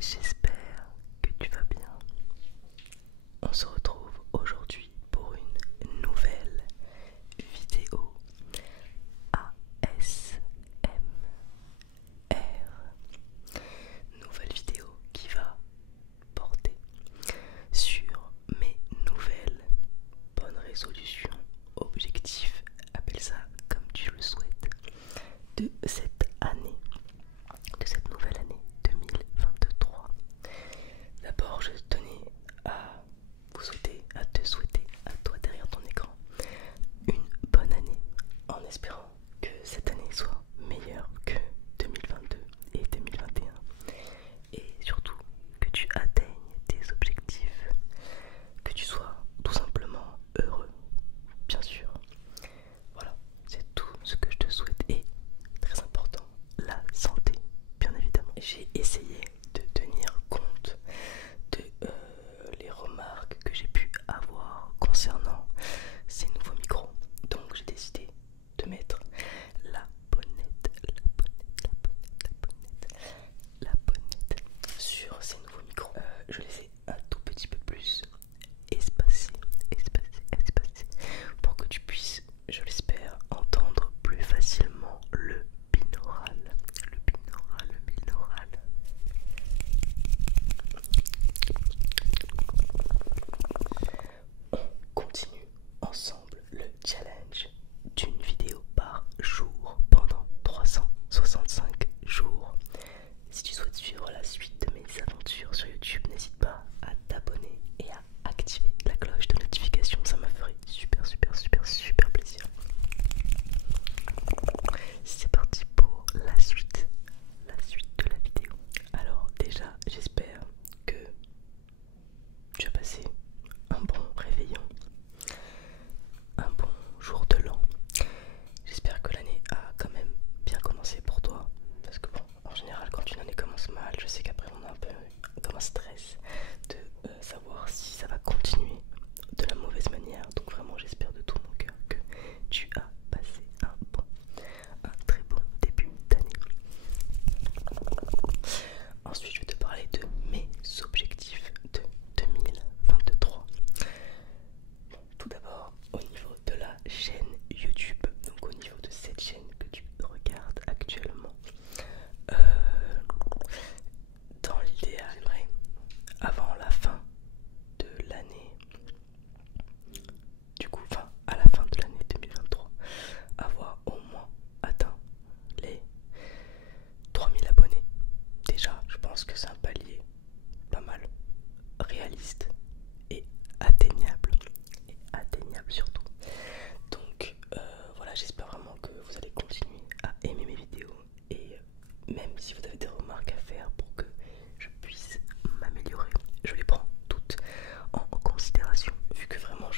j'espère que tu vas bien. On se retrouve aujourd'hui pour une nouvelle vidéo ASMR. Nouvelle vidéo qui va porter sur mes nouvelles bonnes résolutions, objectifs, appelle ça comme tu le souhaites, de cette année, de cette nouvelle année 2023. D'abord, je tenais à te souhaiter à toi derrière ton écran une bonne année, en espérant que cette année soit meilleure que 2022 et 2021, et surtout que tu atteignes tes objectifs, que tu sois tout simplement heureux, bien sûr. Voilà, c'est tout ce que je te souhaite, et très important, la santé, bien évidemment. J'ai essayé de tenir compte de les remarques que j'ai pu avoir concernant ces nouveaux micros. Donc j'ai décidé de mettre la bonnette, la bonnette sur ces nouveaux micros. Je les ai un tout petit peu plus espacés, pour que tu puisses, je l'espère, entendre plus facilement le binaural. On continue ensemble le challenge d'une vidéo par jour pendant 365 jours. Si tu souhaites suivre la suite de mes aventures sur YouTube, n'hésite pas à t'abonner et à activer la cloche de notification, ça me ferait super plaisir. C'est parti pour la suite de la vidéo. Alors déjà, j'espère que tu as passé un bon réveillon, un bon jour de l'an. J'espère que l'année a quand même bien commencé pour toi, parce que bon, en général quand une année commence mal, je sais qu'après on a un peu comme un stress de savoir si ça va continuer de la mauvaise manière. Donc vraiment j'espère de tout mon cœur que tu as passé un très bon début d'année. Ensuite je vais te parler de mes objectifs de 2023. Tout d'abord au niveau de la chaîne YouTube, donc au niveau de cette chaîne que tu regardes actuellement, dans l'idéal, j'aimerais, avant la fin de l'année, du coup, enfin à la fin de l'année 2023, avoir au moins atteint les 3000 abonnés. Déjà, je pense que c'est un palier pas mal réaliste et atteignable surtout. Donc voilà, j'espère vraiment que vous allez continuer à aimer mes vidéos, et même si vous avez des remarques à faire pour que je puisse m'améliorer, je les prends toutes en considération, vu que vraiment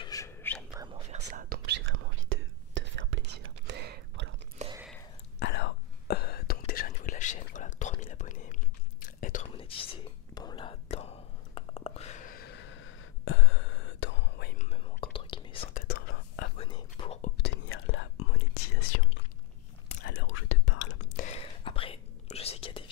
j'aime vraiment faire ça, donc j'ai vraiment envie de te faire plaisir. Voilà. Alors donc déjà au niveau de la chaîne, voilà, 3000 abonnés, être monétisé. Bon là ouais, il me manque entre guillemets 180 abonnés pour obtenir la monétisation à l'heure où je te parle. Après je sais qu'il y a des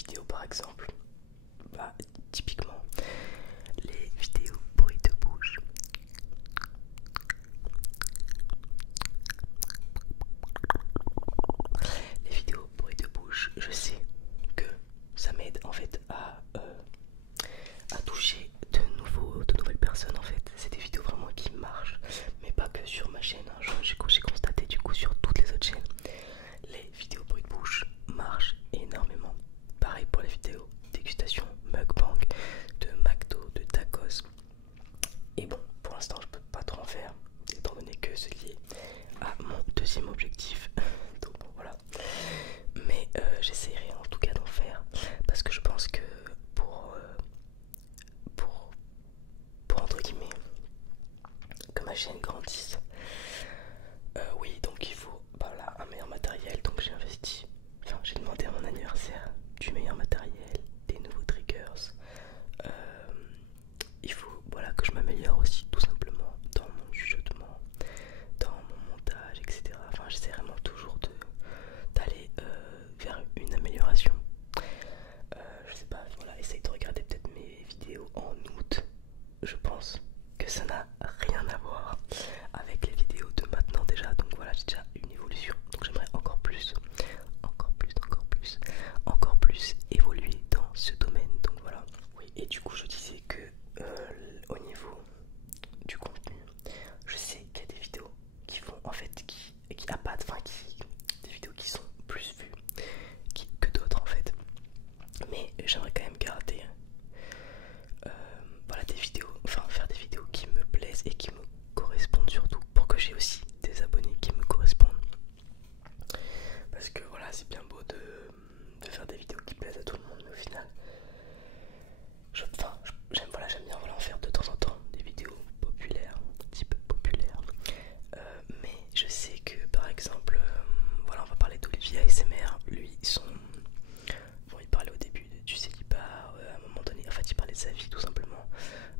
sa vie tout simplement.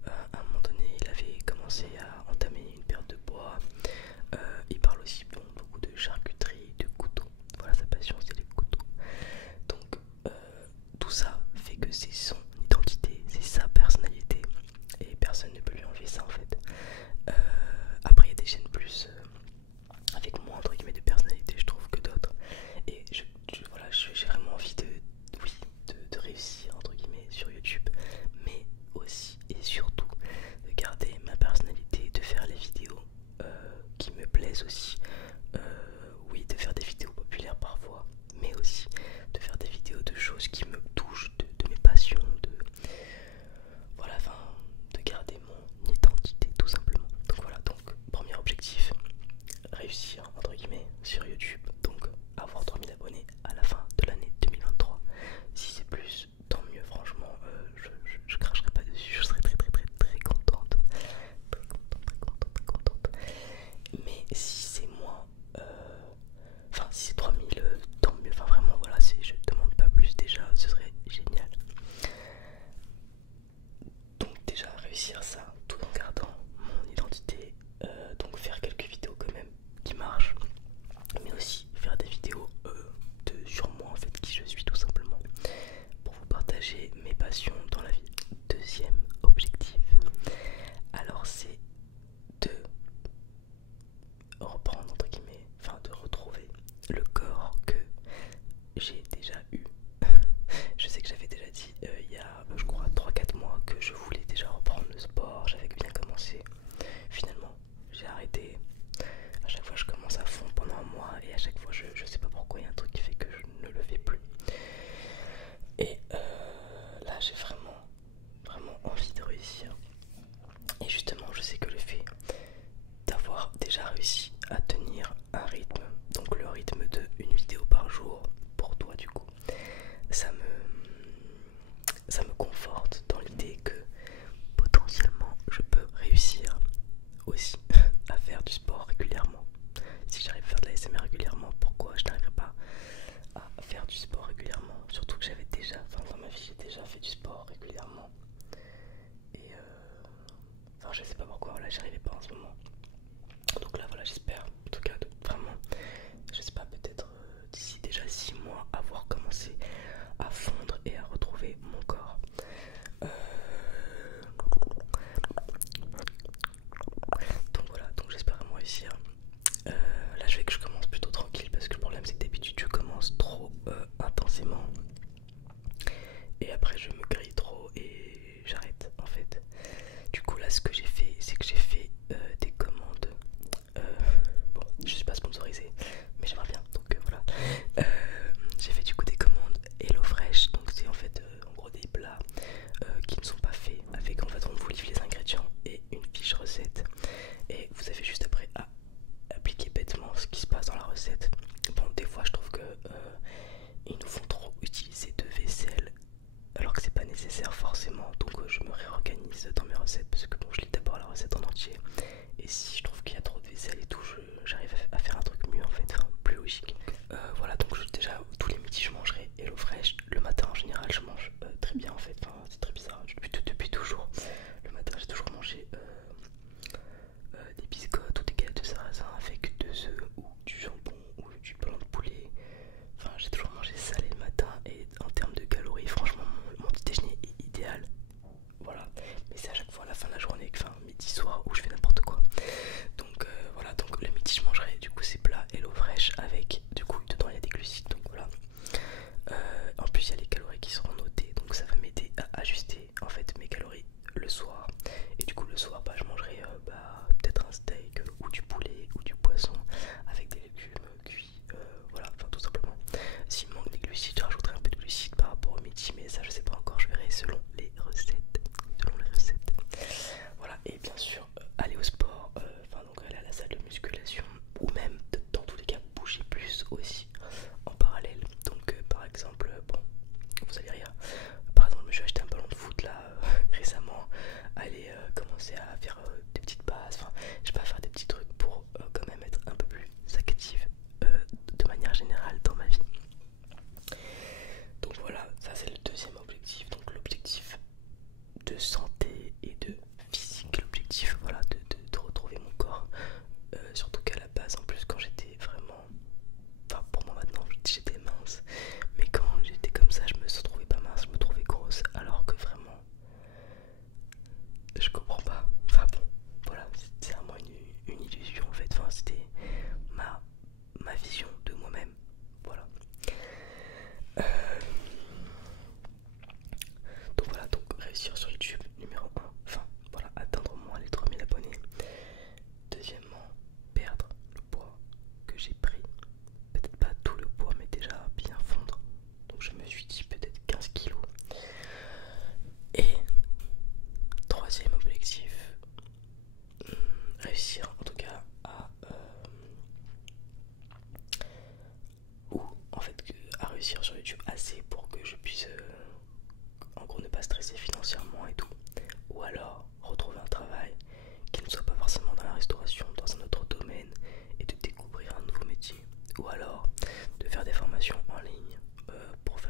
À un moment donné, il avait commencé à entamer une perte de poids. Il parle aussi beaucoup de charcuterie, de couteaux. Voilà, sa passion c'est les couteaux. Donc tout ça fait que c'est son identité, c'est sa personnalité et personne ne peut lui enlever ça en fait. Après il y a des chaînes plus avec moins entre guillemets de personnalité je trouve que d'autres et voilà, j'ai vraiment envie de réussir entre guillemets sur YouTube, mais aussi et surtout de garder ma personnalité, de faire les vidéos qui me plaisent aussi. Oui, de faire des vidéos populaires parfois, mais aussi de faire des vidéos de choses qui me touchent, de mes passions, voilà, enfin, de garder mon identité tout simplement. Donc voilà, donc premier objectif, réussir entre guillemets sur YouTube, donc avoir 3000 abonnés à la fin de l'année 2023. Si c'est plus, tant mieux, franchement, je cracherai pas dessus, je serai très contente. Très contente. Mais si c'est moins, enfin si c'est 3000, tant mieux, enfin vraiment voilà, je demande pas plus déjà, ce serait génial. Donc déjà réussir ça tout en gardant mon identité, donc faire quelques vidéos quand même qui marchent, mais aussi faire des vidéos sur moi en fait, qui je suis tout simplement, pour vous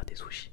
des sushis.